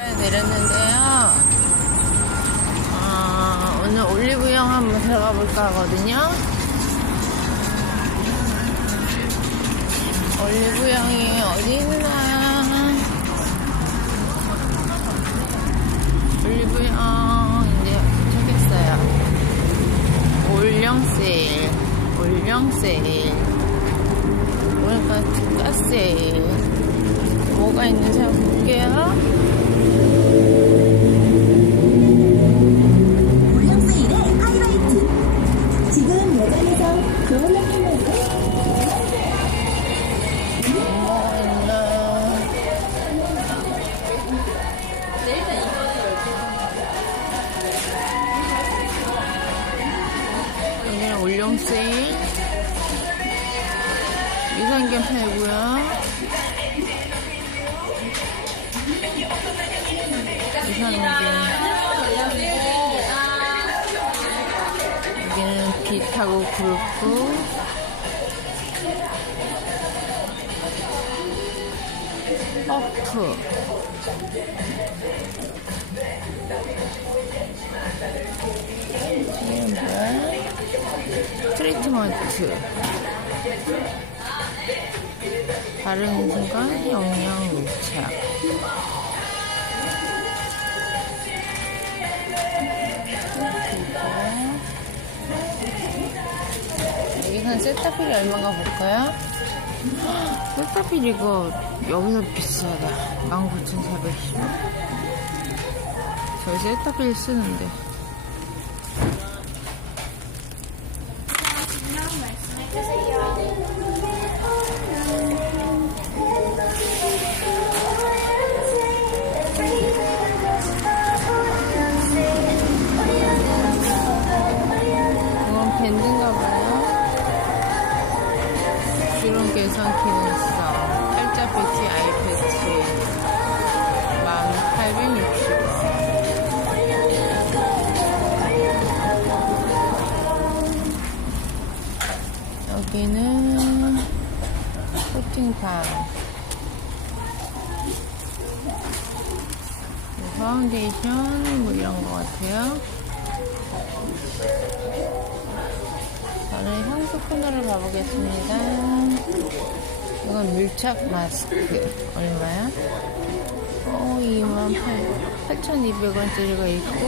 내렸는데요. 아, 오늘 올리브영 한번 들어가 볼까 하거든요. 올리브영이 어디 있나? 올리브영 이제 도착했어요. 올영 세일, 올영 세일, 오늘까 특가 세일. 뭐가 있는지 한번 볼게요. 여기는 올영 세일. 유산균 팔고요. 유산균. 여기는 비타고 그룹프. 버프. 이게 트리트먼트. 바르는 순간 영양. 그리고 여기선 세타필이 얼마가 볼까요? 세타필 이거 여기서 비싸다. 19,410원. 저희 세타필 쓰는데. 이건 밴드인가 봐요. 개선 기능 여기는 코팅판. 뭐 파운데이션 뭐 이런 거 같아요. 저는 향수 코너를 가보겠습니다. 이건 밀착 마스크 얼마야? 어, 2만 8,200원짜리가 있고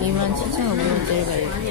2만 7,500원짜리가 있고